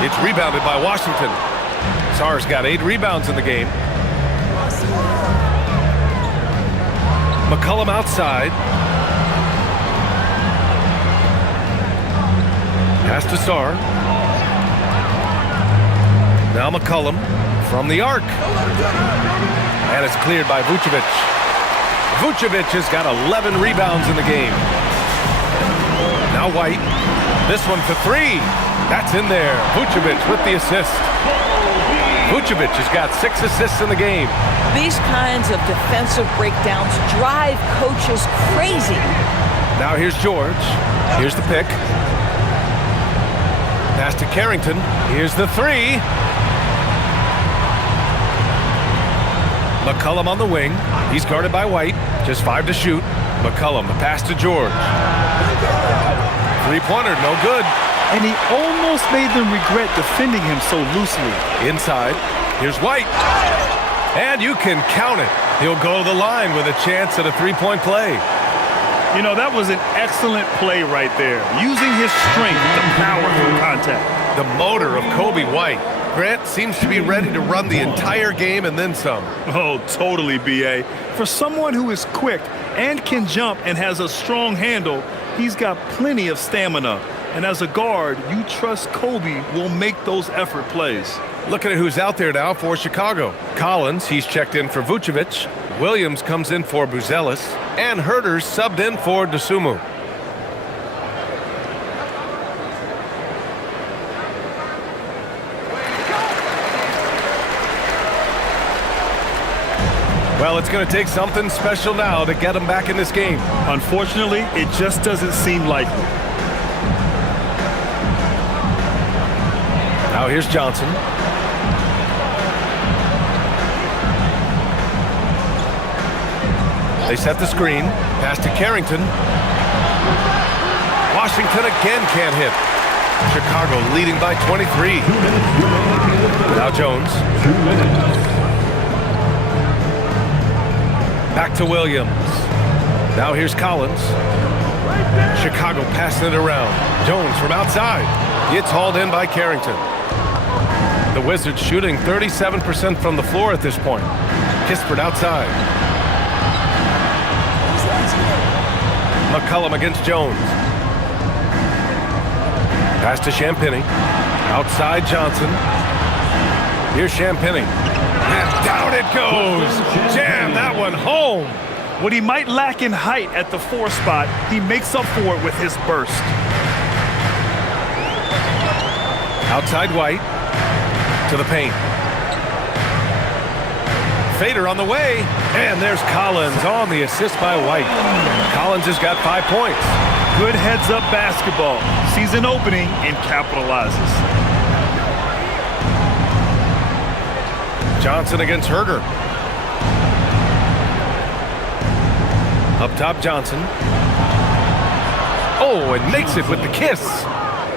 It's rebounded by Washington. Sarr's got 8 rebounds in the game. McCollum outside. Pass to Sarr. Now McCollum from the arc. And it's cleared by Vucevic. Vucevic has got 11 rebounds in the game. Now White. This one for 3. That's in there. Vucevic with the assist. Vucevic has got 6 assists in the game. These kinds of defensive breakdowns drive coaches crazy. Now here's George. Here's the pick. Pass to Carrington. Here's the three. McCollum on the wing. He's guarded by White. Just 5 to shoot. McCollum, the pass to George. Three-pointer, no good. And he almost made them regret defending him so loosely. Inside, here's White. And you can count it. He'll go to the line with a chance at a three-point play. You know, that was an excellent play right there. Using his strength, the power through contact. The motor of Kobe White. Grant seems to be ready to run the entire game and then some. Oh, totally, B.A. For someone who is quick and can jump and has a strong handle, he's got plenty of stamina. And as a guard, you trust Kobe will make those effort plays. Looking at who's out there now for Chicago. Collins, he's checked in for Vucevic. Williams comes in for Buzelis. And Herter's subbed in for Dosunmu. Well, it's going to take something special now to get him back in this game. Unfortunately, it just doesn't seem likely. Now here's Johnson. They set the screen. Pass to Carrington. Washington again can't hit. Chicago leading by 23. Now Jones. 2 minutes. Back to Williams. Now here's Collins. Chicago passing it around. Jones from outside. It's hauled in by Carrington. The Wizards shooting 37% from the floor at this point. Kispert outside. McCollum against Jones. Pass to Champagny. Outside Johnson. Here's Champagny. And down it goes. Jam that one home. What he might lack in height at the 4 spot, he makes up for it with his burst. Outside White. To the paint. Fader on the way. And there's Collins on the assist by White. Collins has got 5 points. Good heads-up basketball. Sees an opening and capitalizes. Johnson against Herter. Up top, Johnson. Oh, and makes it with the kiss.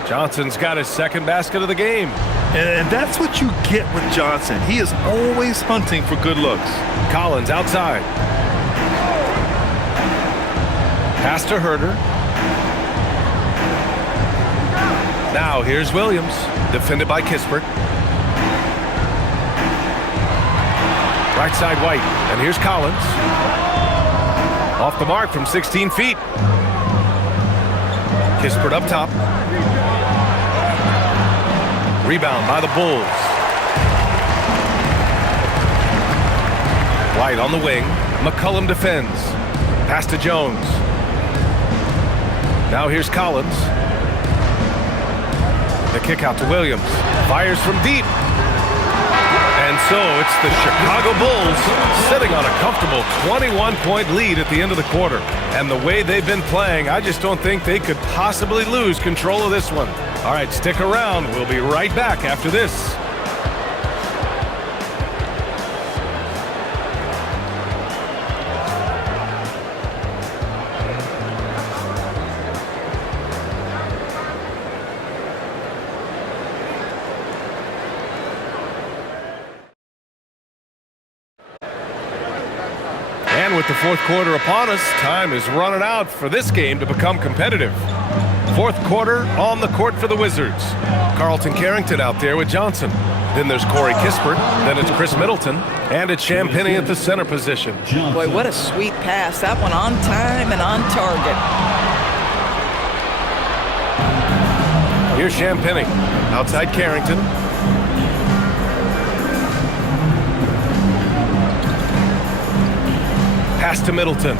Johnson's got his second basket of the game. And that's what you get with Johnson. He is always hunting for good looks. Collins outside. Pass to Herter. Now here's Williams. Defended by Kispert. Right side White. And here's Collins. Off the mark from 16 feet. Kispert up top. Rebound by the Bulls. White on the wing. McCollum defends. Pass to Jones. Now here's Collins. The kick out to Williams. Fires from deep. And so it's the Chicago Bulls sitting on a comfortable 21-point lead at the end of the quarter. And the way they've been playing, I just don't think they could possibly lose control of this one. All right, stick around. We'll be right back after this. And with the fourth quarter upon us, time is running out for this game to become competitive. Fourth quarter on the court for the Wizards. Carlton Carrington out there with Johnson. Then there's Corey Kispert. Then it's Chris Middleton. And it's Champagny at the center position. Boy, what a sweet pass. That one on time and on target. Here's Champagny. Outside Carrington. Pass to Middleton.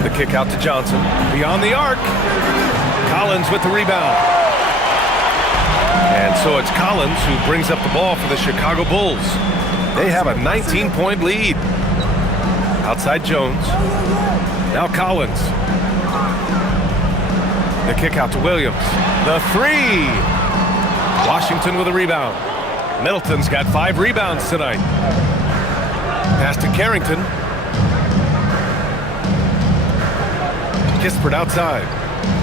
The kick out to Johnson. Beyond the arc. Collins with the rebound. And so it's Collins who brings up the ball for the Chicago Bulls. They have a 19-point lead. Outside Jones. Now Collins. The kick out to Williams. The three. Washington with a rebound. Middleton's got 5 rebounds tonight. Pass to Carrington. Kispert outside.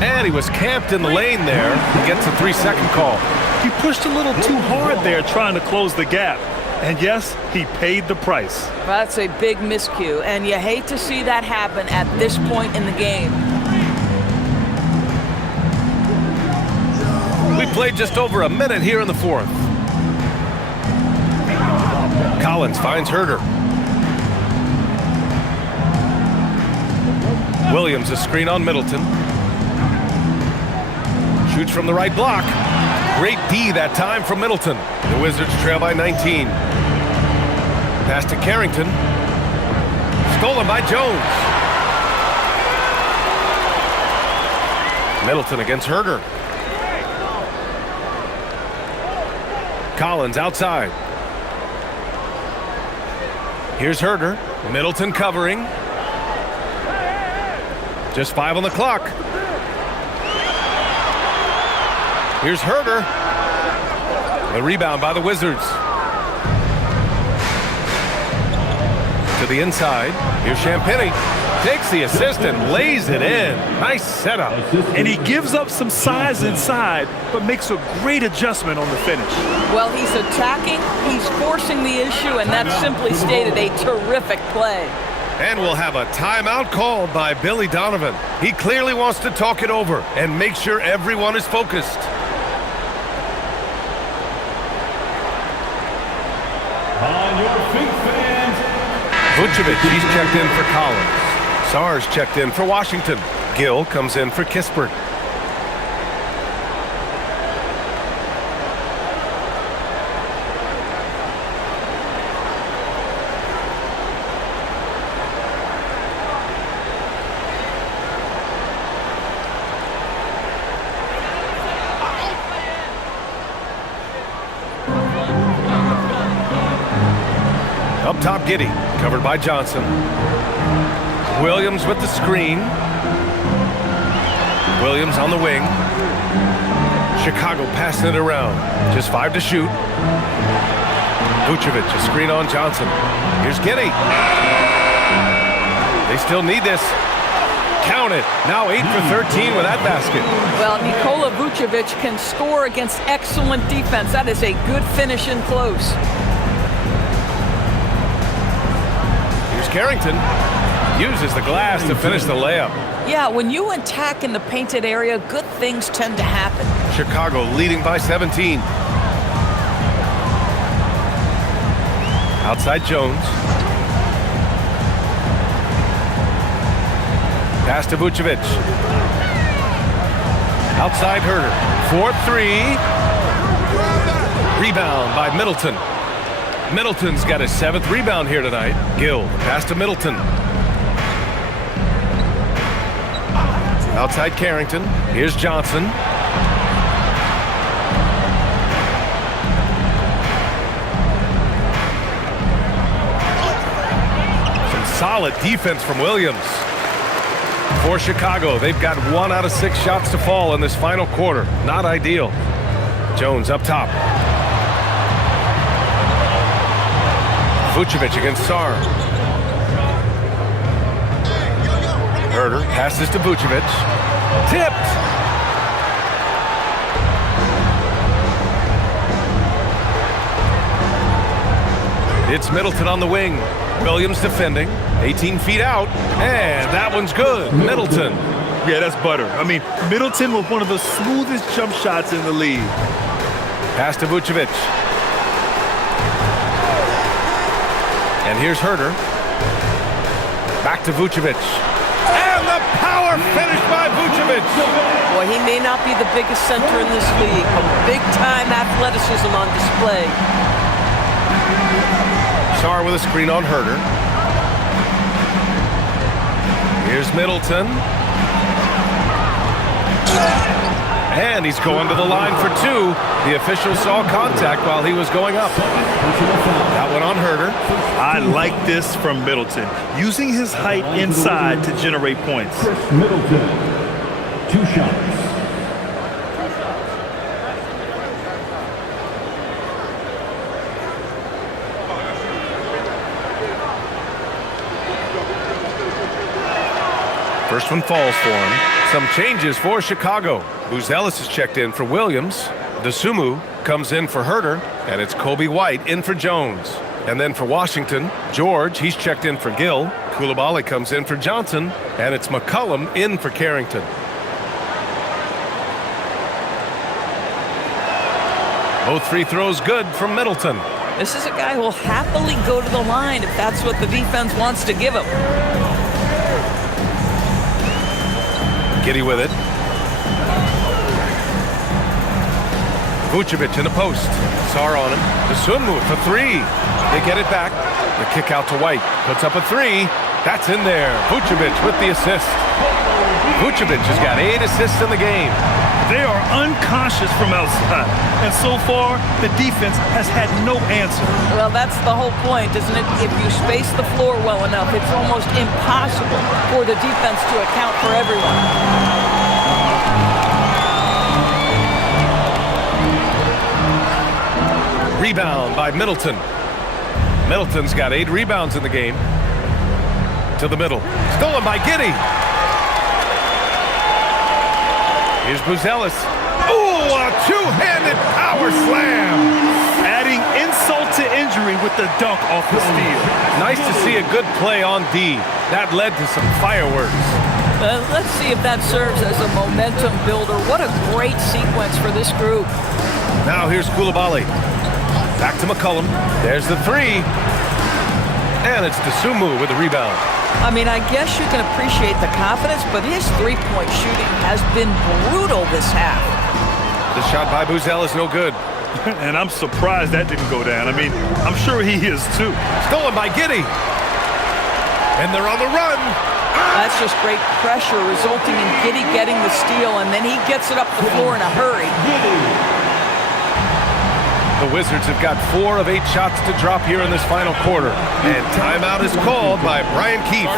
And he was camped in the lane there. He gets a 3-second call. He pushed a little too hard there trying to close the gap. And yes, he paid the price. That's a big miscue, and you hate to see that happen at this point in the game. We played just over a minute here in the fourth. Collins finds Herter. Williams, a screen on Middleton. Shoots from the right block. Great D that time from Middleton. The Wizards trail by 19. Pass to Carrington. Stolen by Jones. Middleton against Herter. Collins outside. Here's Herter. Middleton covering. Just 5 on the clock. Here's Herter. The rebound by the Wizards. To the inside. Here's Champagnie. Takes the assist and lays it in. Nice setup. And he gives up some size inside, but makes a great adjustment on the finish. Well, he's attacking, he's forcing the issue, and that's simply stated a terrific play. And we'll have a timeout called by Billy Donovan. He clearly wants to talk it over and make sure everyone is focused. On your feet, fans. Vucevic, he's checked in for Collins. Sarge checked in for Washington. Gill comes in for Kispert. Up top, Giddey, covered by Johnson. Williams with the screen. Williams on the wing. Chicago passing it around. Just 5 to shoot. Vucevic, a screen on Johnson. Here's Giddey. They still need this. Count it. Now 8 for 13 with that basket. Well, Nikola Vucevic can score against excellent defense. That is a good finish in close. Here's Carrington. Uses the glass to finish the layup. Yeah, when you attack in the painted area, good things tend to happen. Chicago leading by 17. Outside Jones. Pass to Vucevic. Outside Herter. 4-3. Rebound by Middleton. Middleton's got his 7th rebound here tonight. Gill, pass to Middleton. Outside Carrington. Here's Johnson. Some solid defense from Williams. For Chicago, they've got 1 out of 6 shots to fall in this final quarter. Not ideal. Jones up top. Vucevic against Sarr. Herter passes to Vucevic. Tipped. It's Middleton on the wing. Williams defending. 18 feet out. And that one's good. Middleton. Yeah, that's butter. I mean, Middleton with one of the smoothest jump shots in the league. Pass to Vucevic. And here's Herter. Back to Vucevic. And the power finish by Vucevic. Boy, he may not be the biggest center in this league, but big-time athleticism on display. Sarr with a screen on Herter. Here's Middleton. And he's going to the line for 2. The official saw contact while he was going up. That one on Herter. I like this from Middleton, using his height inside to generate points. Middleton, 2 shots. First one falls for him. Some changes for Chicago. Buzelis is checked in for Williams. Dosunmu comes in for Herter, and it's Kobe White in for Jones. And then for Washington, George, he's checked in for Gill. Coulibaly comes in for Johnson, and it's McCollum in for Carrington. Both free throws good from Middleton. This is a guy who will happily go to the line if that's what the defense wants to give him. Giddey with it. Vucevic in the post. Sarr on him. Dosunmu for three. They get it back. The kick out to White. Puts up a three. That's in there. Vucevic with the assist. Vucevic has got 8 assists in the game. They are unconscious from outside. And so far, the defense has had no answer. Well, that's the whole point, isn't it? If you space the floor well enough, it's almost impossible for the defense to account for everyone. Rebound by Middleton. Middleton's got 8 rebounds in the game. To the middle. Stolen by Giddey. Here's Buzelis. Ooh, a two-handed power slam. Adding insult to injury with the dunk off the steal. Nice to see a good play on D. That led to some fireworks. Let's see if that serves as a momentum builder. What a great sequence for this group. Now here's Coulibaly. Back to McCollum. There's the three. And it's Dosunmu with the rebound. I mean, I guess you can appreciate the confidence, but his three-point shooting has been brutal this half. The shot by Buzelis no good. And I'm surprised that didn't go down. I mean, I'm sure he is too. Stolen by Giddey. And they're on the run. That's just great pressure resulting in Giddey getting the steal, and then he gets it up the floor in a hurry. The Wizards have got 4 of 8 shots to drop here in this final quarter. And timeout is called by Brian Keefe,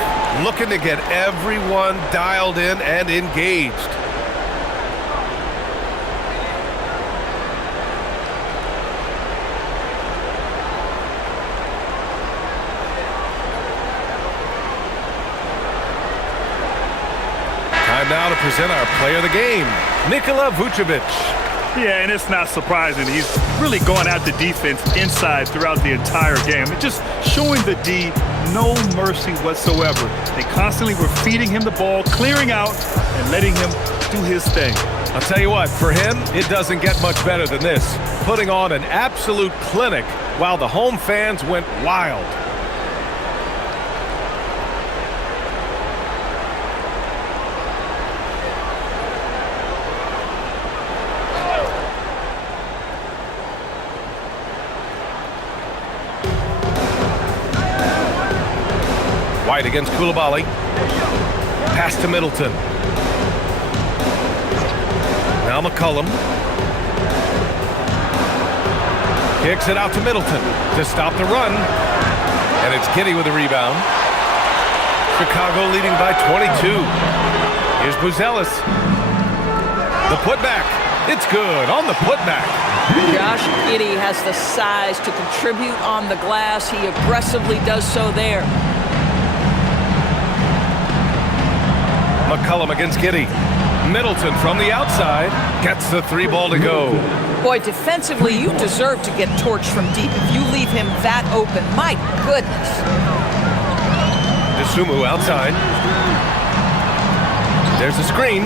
looking to get everyone dialed in and engaged. Time now to present our player of the game, Nikola Vucevic. Yeah, and it's not surprising. He's really going at the defense inside throughout the entire game. It's just showing the D no mercy whatsoever. They constantly were feeding him the ball, clearing out, and letting him do his thing. I'll tell you what, for him, it doesn't get much better than this. Putting on an absolute clinic while the home fans went wild. White against Coulibaly. Pass to Middleton. Now McCollum. Kicks it out to Middleton to stop the run. And it's Giddey with the rebound. Chicago leading by 22. Here's Buzelis. The putback. It's good on the putback. Josh Giddey has the size to contribute on the glass. He aggressively does so there. McCollum against Giddey. Middleton from the outside gets the 3 ball to go. Boy, defensively, you deserve to get torched from deep if you leave him that open. My goodness. Dosunmu outside. There's a screen.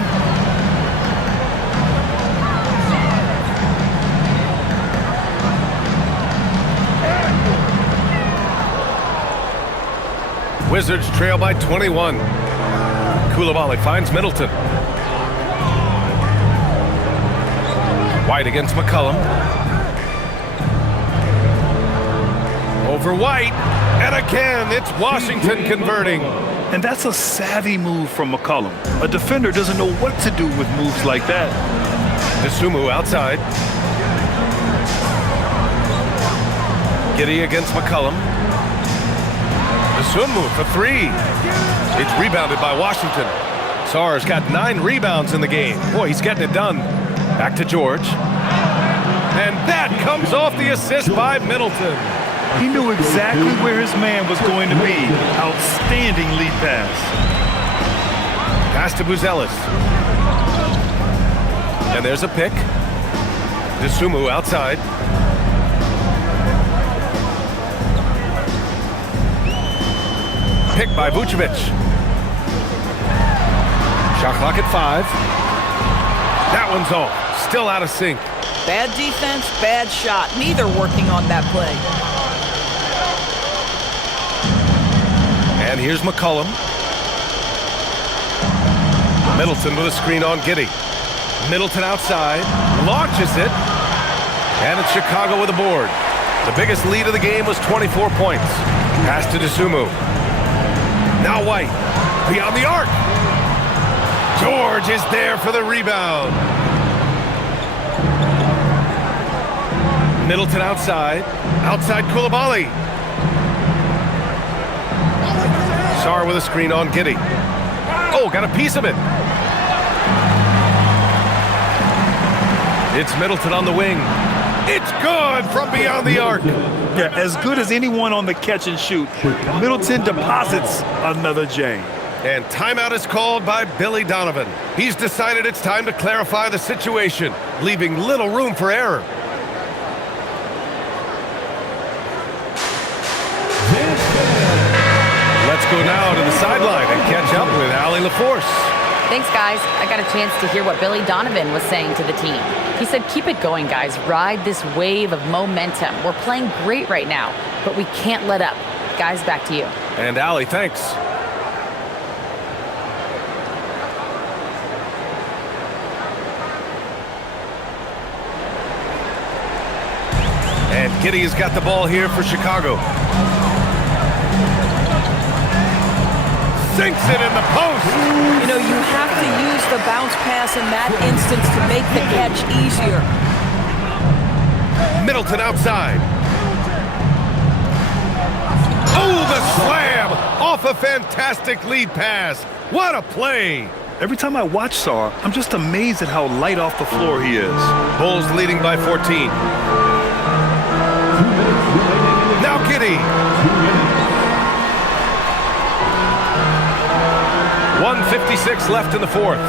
Wizards trail by 21. Coulibaly finds Middleton. White against McCollum. Over White. And again, it's Washington converting. And that's a savvy move from McCollum. A defender doesn't know what to do with moves like that. Dosunmu outside. Giddey against McCollum. Dosunmu for 3. It's rebounded by Washington. Sarr's got 9 rebounds in the game. Boy, he's getting it done. Back to George. And that comes off the assist by Middleton. He knew exactly where his man was going to be. Outstanding lead pass. Pass to Buzelis. And there's a pick. Dosunmu outside. Pick by Vucevic. Shot clock at 5. That one's off. Still out of sync. Bad defense, bad shot. Neither working on that play. And here's McCollum. Middleton with a screen on Giddey. Middleton outside. Launches it. And it's Chicago with a board. The biggest lead of the game was 24 points. Pass to Dosunmu. Now White. Beyond the arc. George is there for the rebound. Middleton outside. Outside Coulibaly. Sarr with a screen on Giddey. Oh, got a piece of it. It's Middleton on the wing. It's good from beyond the arc. Yeah, as good as anyone on the catch and shoot. Middleton deposits another J. And timeout is called by Billy Donovan. He's decided it's time to clarify the situation, leaving little room for error. Let's go now to the sideline and catch up with Allie LaForce. Thanks, guys. I got a chance to hear what Billy Donovan was saying to the team. He said, keep it going, guys. Ride this wave of momentum. We're playing great right now, but we can't let up. Guys, back to you. And Allie, thanks. And Giddey has got the ball here for Chicago. Sinks it in the post. You know, you have to use the bounce pass in that instance to make the catch easier. Middleton outside. Oh, the slam off a fantastic lead pass. What a play. Every time I watch Sarr, I'm just amazed at how light off the floor he is. Bulls leading by 14. Now Giddey. 1:56 left in the fourth.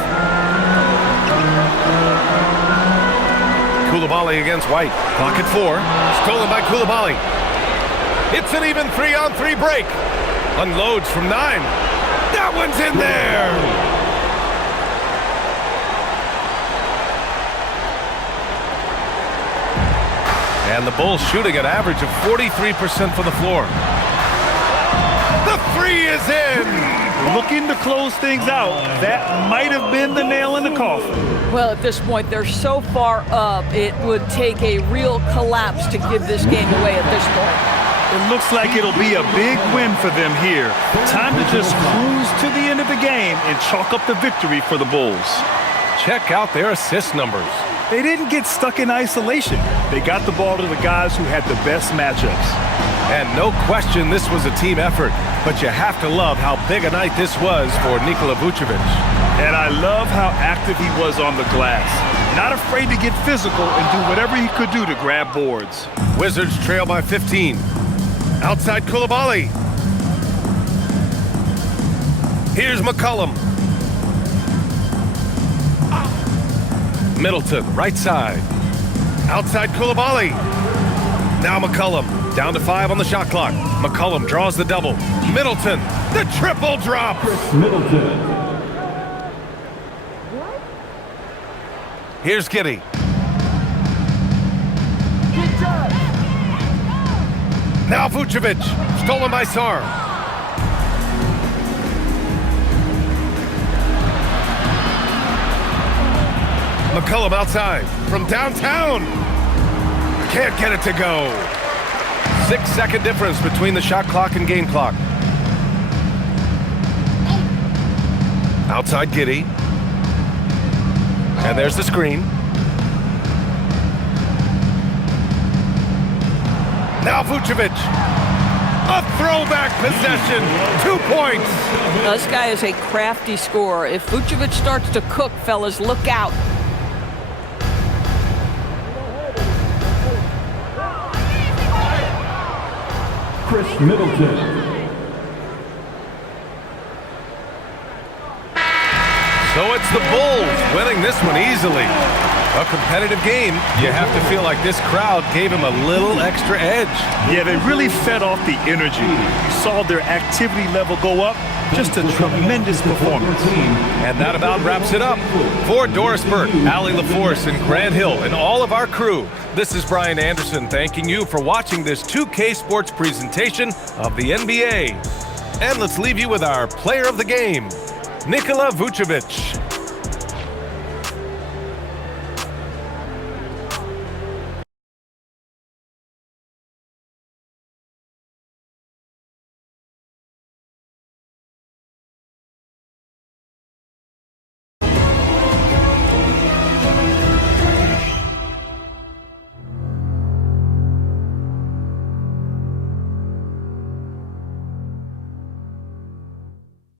Coulibaly against White. Clock at 4. Stolen by Coulibaly. It's an even 3-on-3 break. Unloads from 9. That one's in there. And the Bulls shooting an average of 43% from the floor. The 3 is in. Looking to close things out. That might have been the nail in the coffin. Well, at this point, they're so far up, it would take a real collapse to give this game away at this point. It looks like it'll be a big win for them here. Time to just cruise to the end of the game and chalk up the victory for the Bulls. Check out their assist numbers. They didn't get stuck in isolation. They got the ball to the guys who had the best matchups. And no question this was a team effort, but you have to love how big a night this was for Nikola Vucevic. And I love how active he was on the glass. Not afraid to get physical and do whatever he could do to grab boards. Wizards trail by 15. Outside Coulibaly. Here's McCollum. Middleton, right side. Outside Coulibaly. Now McCollum. Down to 5 on the shot clock. McCollum draws the double. Middleton, the triple drop. Middleton. Here's Giddey. Now Vucevic, stolen by Sarr. McCollum outside from downtown. Can't get it to go. 6-second difference between the shot clock and game clock. Outside Giddey. And there's the screen. Now Vucevic. A throwback possession. 2 points. Now, this guy is a crafty scorer. If Vucevic starts to cook, fellas, look out. Chris Middleton. So it's the Bulls winning this one easily. A competitive game. You have to feel like this crowd gave him a little extra edge. Yeah, they really fed off the energy. You saw their activity level go up. Just a tremendous performance. And that about wraps it up. For Doris Burke, Allie LaForce, and Grant Hill, and all of our crew, this is Brian Anderson thanking you for watching this 2K Sports presentation of the NBA. And let's leave you with our player of the game, Nikola Vucevic.